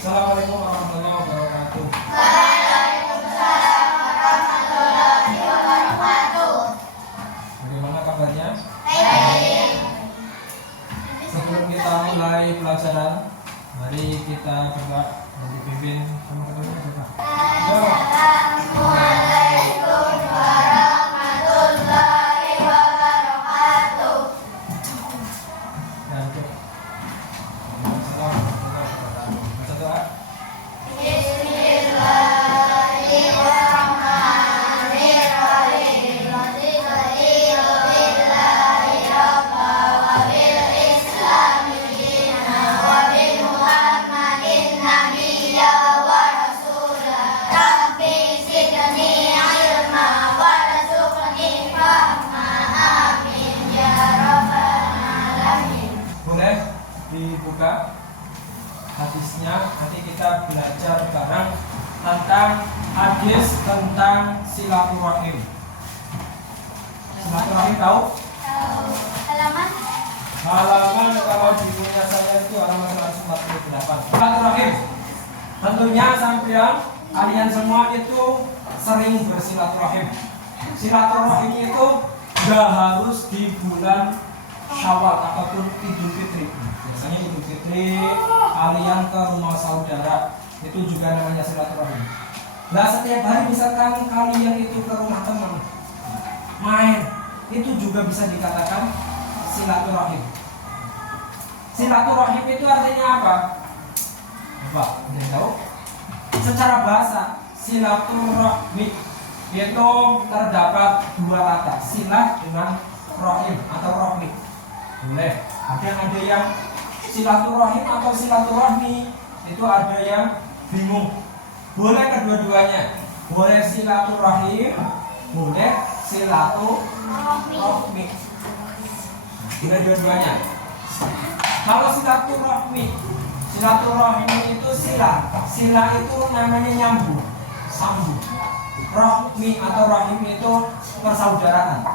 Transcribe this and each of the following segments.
Assalamualaikum warahmatullahi wabarakatuh. Waalaikumsalam warahmatullahi wabarakatuh. Bagaimana kabarnya? Baik. Sebelum kita mulai pelajaran, mari kita coba dipimpin sama ketuanya coba. Assalamualaikum warahmatullahi wabarakatuh. Dan coba. Baca doa. Boleh dibuka hadisnya, nanti kita belajar bareng tentang hadis tentang silaturahim. Silaturahim tahu? Halaman Halaman kalau di punya saya itu halaman 148. Silaturahim. Tentunya sampean kalian semua itu sering bersilaturahim. Silaturahim itu gak harus di bulan Syawal ataupun Idul Fitri. Biasanya Idul Fitri kalian ke rumah saudara itu juga namanya silaturahim. Nah setiap hari misalkan kalian itu ke rumah teman main, itu juga bisa dikatakan silaturahim. Silaturahim itu artinya apa? Apa? Ada yang tahu? Secara bahasa silaturahmi itu terdapat dua kata, silah dengan rahim atau rahmi. Boleh. Ada yang silaturahim atau silaturahmi itu ada yang bingung. Boleh kedua-duanya. Boleh silaturahim, boleh silaturahmi. Boleh dua-duanya. Kalau silaturahmi itu sila itu namanya nyambung, sambung. Rahmi atau rahim itu persaudaraan.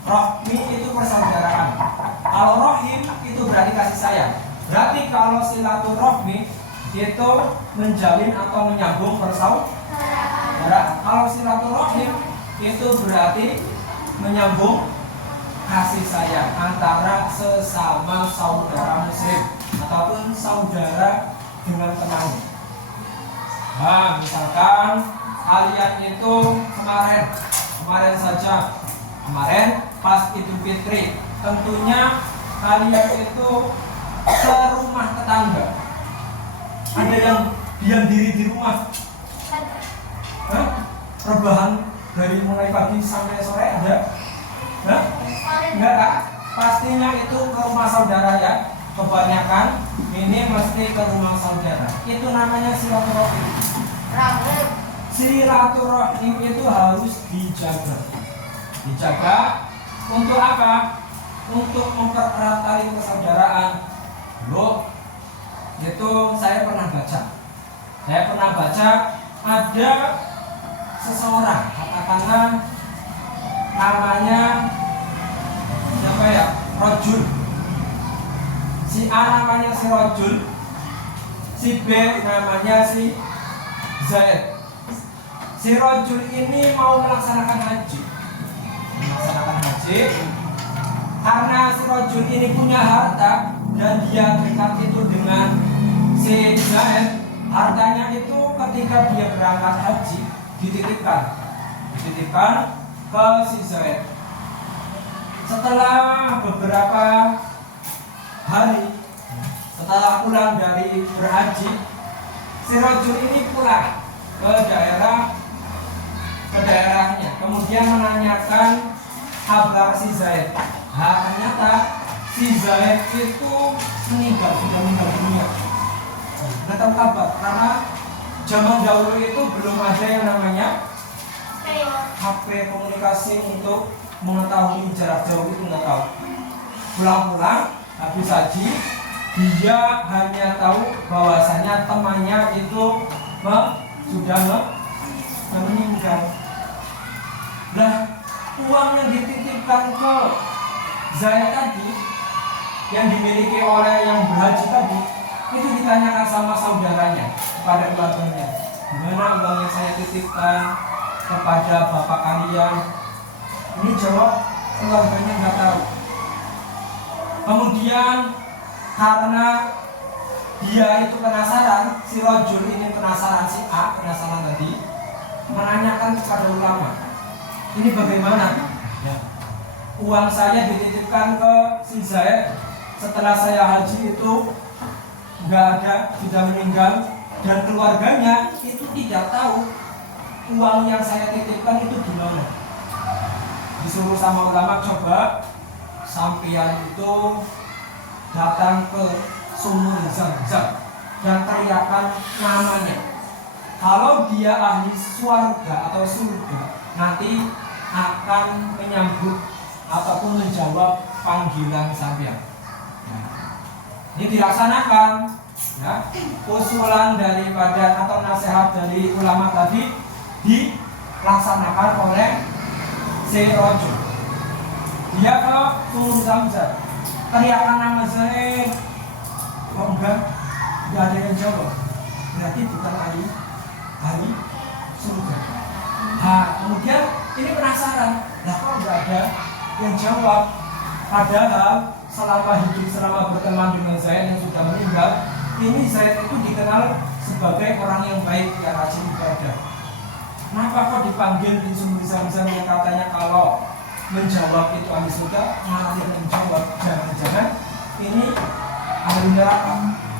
Rahmi itu persaudaraan. Kalau rahim itu berarti kasih sayang. Berarti kalau silaturahmi itu menjalin atau menyambung persaudaraan. Kalau silaturahim itu berarti menyambung kasih sayang antara sesama saudara muslim ataupun saudara dengan temannya. Nah, misalkan kalian itu kemarin saja pas Idul Fitri, tentunya kalian itu ke rumah tetangga. Ada yang diam diri di rumah. Rebahan dari mulai pagi sampai sore ada? Enggak kan? Pastinya itu ke rumah saudara ya. Kebanyakan ini mesti ke rumah saudara. Itu namanya silaturahim. Silaturahim itu harus dijaga. Dijaga untuk apa? Untuk mempererat tali persaudaraan. Loh, itu saya pernah baca ada seseorang, katakanlah namanya siapa ya? Rojul. Si A namanya si Rojul, si B namanya si Zaid. Si Rojul ini mau melaksanakan haji. Karena si Rojul ini punya harta dan dia dekat itu dengan si Zaid, hartanya itu ketika dia berangkat haji dititipkan ke si Zaid. Setelah beberapa hari setelah pulang dari berhaji, si Rojul ini pulang ke daerahnya, kemudian menanyakan kabar si Zaid. Ternyata si Zaid itu sudah meninggal dunia. Nggak tahu kabar karena zaman dahulu itu belum ada yang namanya HP komunikasi untuk mengetahui jarak jauh itu nggak tahu. Pulang-pulang habis haji, dia hanya tahu bahwasanya temannya itu sudah meninggal. Nah, uang yang dititipkan ke Zaid tadi, yang dimiliki oleh yang berhaji tadi, itu ditanyakan sama saudaranya kepada keluarganya, gimana uang yang saya titipkan kepada bapak kalian? Ini jawab keluarganya nggak tahu. Kemudian karena dia itu penasaran, si rojul ini penasaran, si A penasaran tadi, menanyakan kepada ulama, ini bagaimana? Ya. Uang saya dititipkan ke si Zaid, setelah saya haji itu nggak ada, sudah meninggal, dan keluarganya itu tidak tahu uang yang saya titipkan itu di mana. Disuruh sama ulama, coba sampeyan itu datang ke sumur Zam-Zam dan teriakan namanya. Kalau dia ahli surga atau surga, nanti akan menyambut ataupun menjawab panggilan sampeyan. Ini dilaksanakan, ya. Usulan daripada atau nasihat dari ulama tadi dilaksanakan oleh si rojul. Dia ke sumur Zam-Zam, teriakan nama Zaid. Oh enggak ada yang jawab. Berarti bukan ahli surga. Nah, kemudian ini penasaran, lah kok enggak ada yang jawab? Padahal selama berteman dengan Zaid yang sudah meninggal, ini Zaid itu dikenal sebagai orang yang baik, yang rajin ibadah. Kenapa kok dipanggil di sumur Zam-Zam yang katanya kalau menjawab itu ahli surga, malah dia menjawab jangan-jangan ini ahli neraka.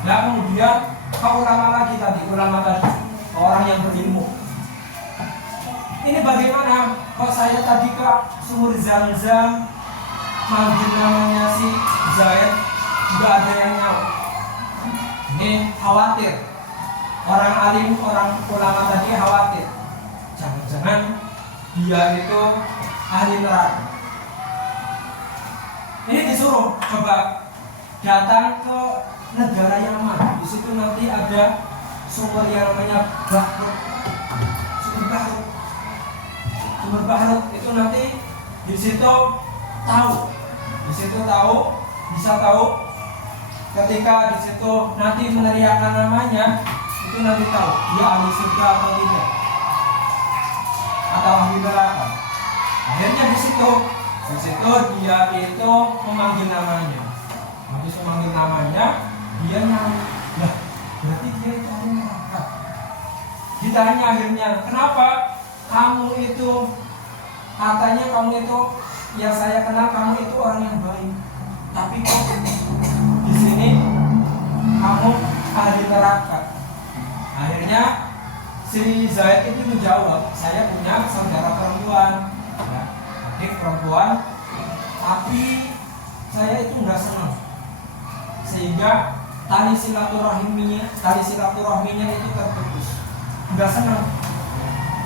Nah, kemudian ulama tadi orang yang berilmu. Ini bagaimana? Kok saya tadi ke sumur Zam-Zam manggil namanya si Zaid, nggak ada yang nyawa. Ini khawatir. Orang alim, orang ulama tadi khawatir. Jangan-jangan dia itu ahli neraka. Ini disuruh coba datang ke negara Yaman. Di situ nanti ada sumber yang namanya Bahrut. Sumber Bahrut itu nanti di situ bisa tahu ketika di situ nanti meneriakkan namanya, itu nanti tahu dia ahli surga atau tidak, atau ahli neraka. Akhirnya di situ dia itu memanggil namanya. Habis memanggil namanya, dia nyawa. Lah, berarti dia itu ahli neraka. Ditanya akhirnya, kenapa kamu itu, katanya kamu itu, ya saya kenal kamu itu orang yang baik, tapi kok di sini kamu ahli neraka. Akhirnya si Zaid itu menjawab, saya punya saudara perempuan, ya, adik perempuan, tapi saya itu nggak senang, sehingga tali silaturahminya itu terputus, nggak senang,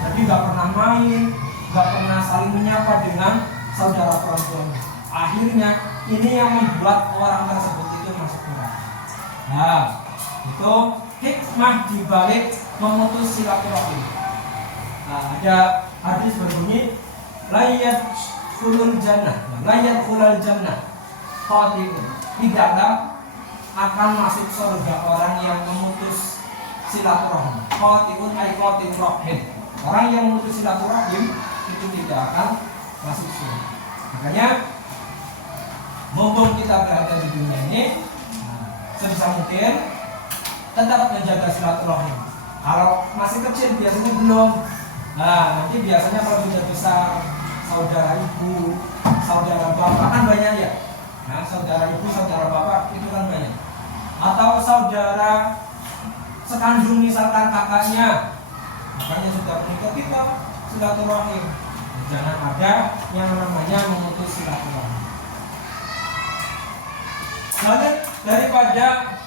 jadi nggak pernah main, nggak pernah saling menyapa dengan saudara perempuan. Akhirnya ini yang membuat orang tersebut itu masuk neraka. Nah, itu hikmah dibalik memutus silaturahmi. Nah, ada hadis berbunyi layat fulul jannah, khati'un. Tidaklah akan masuk surga orang yang memutus silaturahmi. Khati'un ay khati'ur rahim. Orang yang memutus silaturahim itu tidak akan masuk surga. Makanya mumpung kita berada di dunia ini, sebisa mungkin tetap menjaga silaturahim. Kalau masih kecil biasanya belum. Nah, nanti biasanya kalau sudah besar, saudara ibu, saudara bapak kan banyak ya. Nah, saudara ibu, saudara bapak itu kan banyak. Atau saudara sekandung misalkan kakaknya, makanya sudah menikah, kita silaturahim. Jangan ada yang namanya memutus silaturahim. Lalu daripada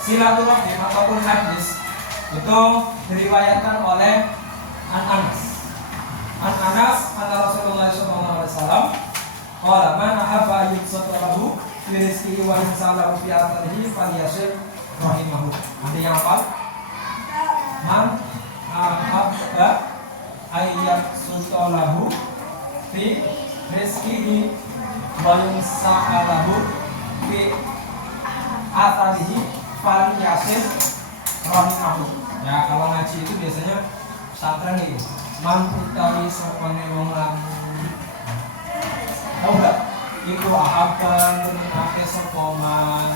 silaturahim ataupun hadis itu diriwayatkan oleh Anas. Rasulullah SAW qala man ahabba yusalahu fi rizqihi wa yusalahu fi atharihi falyasil rahimahu. Ada yang apa? Man ahabba ayyusalahu fi rizqihi wa yusalahu fi atharihi Faliyasin rohimahu. Ya kalau ngaji itu biasanya pesantren nih man utawi sopane wong lamun. Tahu nggak? Iku ahaban menake sopoman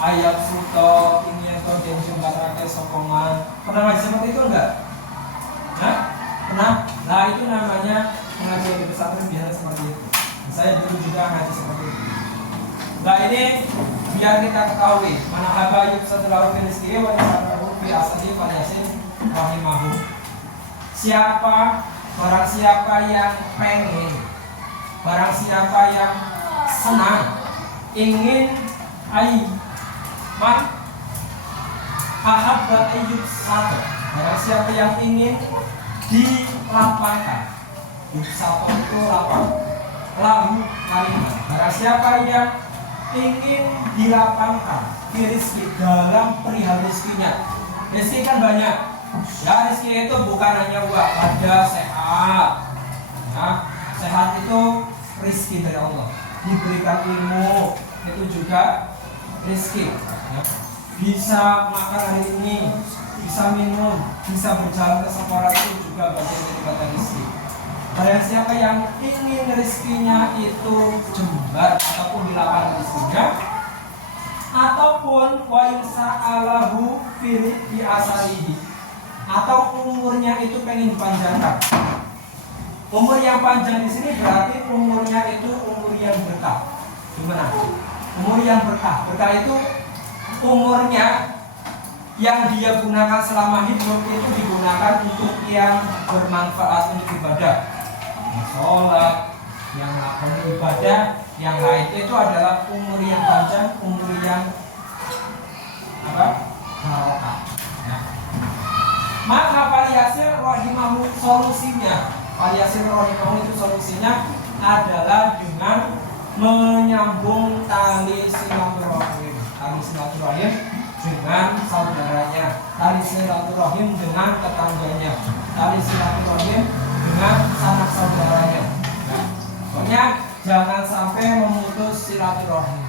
ayat suto ini atau yang jembatake sopoman. Pernah ngaji seperti itu enggak? Hah? Pernah? Nah itu namanya mengaji di pesantren biasa seperti itu. Saya dulu juga ngaji seperti itu. Nah ini biar kita ketahui mana habayub setelah filistin wa yasahu fi asli faliyasin rahimahu. Barang siapa yang pengen, barang siapa yang senang, ingin man ahabba ayyub satu. Barang siapa yang ingin dilapangkan, satu itu lapang, lahu kalimah. Barang siapa yang ingin dilapangkan rezeki dalam perihal rezekinya. Rezeki kan banyak. Ya rezeki itu bukan hanya uang, ada sehat. Ya, sehat itu rezeki dari Allah. Diberikan ilmu itu juga rezeki. Ya. Bisa makan hari ini, bisa minum, bisa berjalan ke sekolah itu juga bagian daripada rezeki. Barang siapa yang ingin rezekinya itu jembar ataupun dilapangkan rezekinya, ataupun wa sa'alahu fi asalihi, atau umurnya itu pengen dipanjangkan. Umur yang panjang di sini berarti umurnya itu umur yang berkah. Gimana? Umur yang berkah. Berkah itu umurnya yang dia gunakan selama hidup itu digunakan untuk yang bermanfaat untuk ibadah. Sholat, yang melakukan ibadah, yang lain itu adalah umur yang panjang, umur yang barokah. Ya. Maka Faliyasin rohimahu solusinya, Faliyasin rohimahu itu solusinya adalah dengan menyambung tali silaturahim, dengan saudaranya, tali silaturahim dengan tetangganya, tali silaturahim dengan sanak saudaranya. Ya. Pokoknya jangan sampai memutus silaturahim.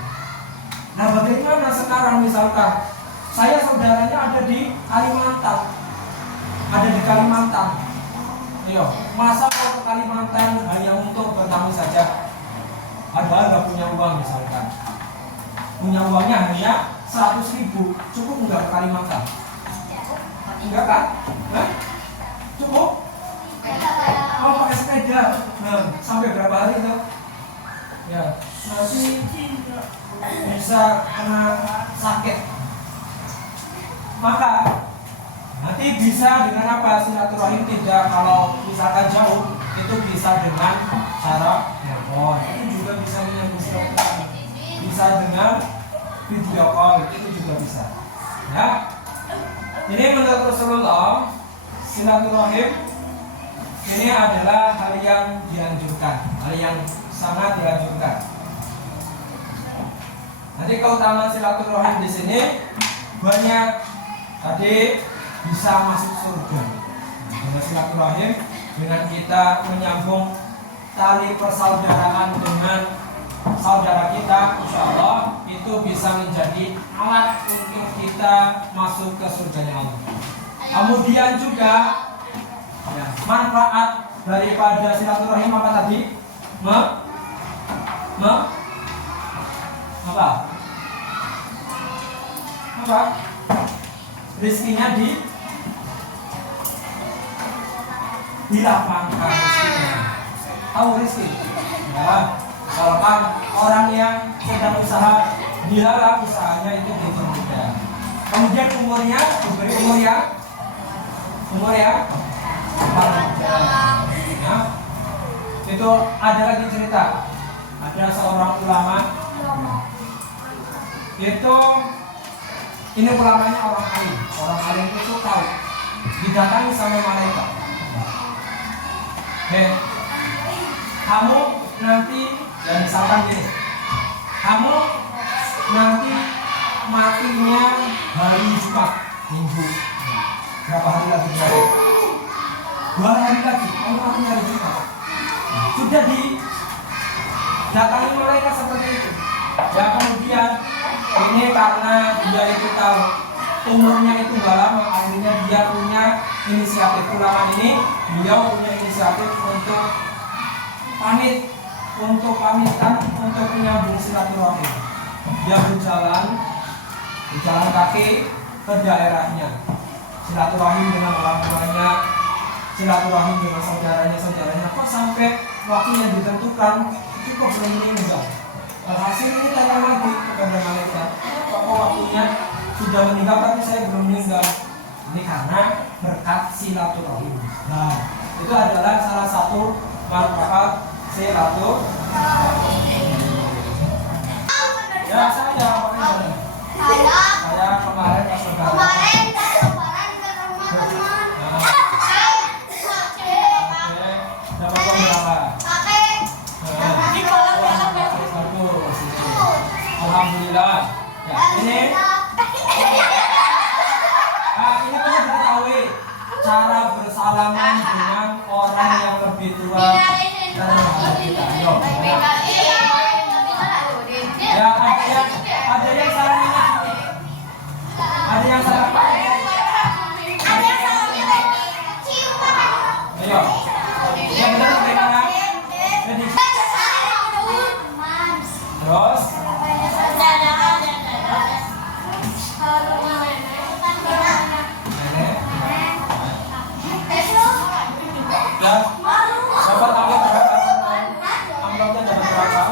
Nah bagaimana sekarang misalkan saya saudaranya ada di Kalimantan, Ayo, masa mau ke Kalimantan hanya untuk bertamu saja? Padahal nggak punya uang misalkan, punya uangnya hanya 100.000, cukup nggak ke Kalimantan? Enggak kan? Hah? Cukup? Mau pakai sepeda, sampai berapa hari itu? Ya, nanti bisa kena sakit. Maka nanti bisa dengan apa? Silaturahim tidak, kalau misalkan jauh itu bisa dengan cara telepon, itu juga bisa menyambung silaturahim. Bisa dengan video call, itu juga bisa. Ya, ini menurut Rasulullah silaturahim ini adalah hal yang dianjurkan, hal yang sangat dianjurkan. Nanti keutamaan silaturahim di sini banyak. Tadi bisa masuk surga dengan silaturahim, dengan kita menyambung tali persaudaraan dengan saudara kita, insya Allah itu bisa menjadi alat untuk kita masuk ke surganya Allah. Kemudian juga ya, manfaat daripada silaturahim apa tadi? Apa? Rezekinya dilapangkan rezekinya. Tahu rezeki? Ya, misalkan orang yang sedang usaha, dilarang usahanya itu dipermudah. Kemudian umurnya diberi umur yang panjang. Ya. Itu ada lagi cerita. Ada seorang ulama. Ini ulamanya orang alim. Orang alim itu tahu didatangi sama malaikat. Kamu nanti, dan misalkan gini, kamu nanti matinya hari Jumat, Minggu. Berapa hari lagi berarti? 2 hari lagi, kamu matinya hari Jumat. Sudah didatangi malaikat seperti itu. Ya kemudian Ini karena dia itu tahu umurnya itu gak lama, akhirnya dia punya inisiatif. Ulangan ini beliau punya inisiatif untuk pamitan untuk menyambung silaturahim. Dia berjalan kaki ke daerahnya, silaturahim dengan orang tuanya, silaturahim dengan saudaranya. Kok sampai waktu yang ditentukan itu kok belum meninggal? Hasil ini tanya lagi kepada malaikat, kok waktunya sudah meninggal tapi saya belum meninggal? Ini karena berkat silaturahim. Nah, itu adalah salah satu manfaat silaturahim. Ya, saya apa saya kemarin pas lebaran. Kemarin ke rumah teman. Dapat uang berapa? Di kolam. Alhamdulillah. Ya, ini ini perlu diketahui cara bersalaman dengan orang yang lebih tua dari kita. Ya, ada yang salah ini. Ada yang salah Pak. Ayo. Yang benar bagaimana? Jadi terus dan dapat amplop berapa? Amplopnya dapat berapa?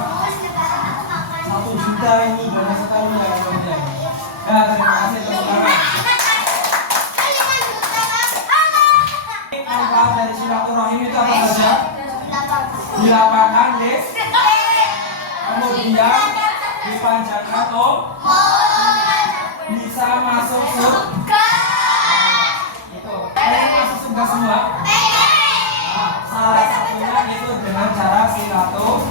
1 juta ini dana setahun ya amplopnya. Ya, terima kasih teman-teman. Manfaat dari silaturahim itu apa saja? Dilapangkan deh, kemudian dipanjangkan bisa masuk surga. Itu. Kalian masuk surga semua? Nah, salah satunya itu dengan cara silaturahim.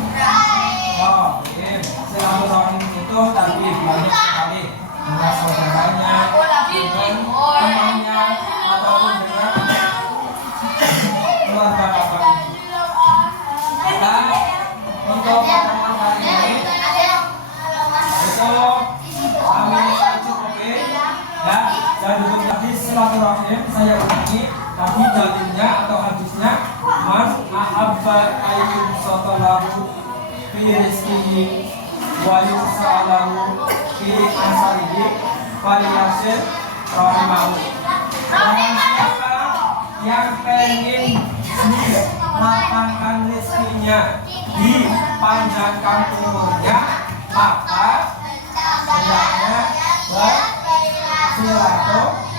Silaturahim itu tadi banyak sekali dengan saudaranya, dengan temannya, ataupun dengan keluarga bapak. Dan untuk pertemuan kali ini itu kami cukup ya, dan untuk hadis silaturahim saya ulangi tadi dalilnya atau hadisnya man ahabba ayyub satalahu fi rizqihi wa yusalahu fi asarihi faliyasir rahimahu. Siapa yang pengen lapangkan rezekinya, dipanjangkan umurnya, maka hendaknya bersilaturahim.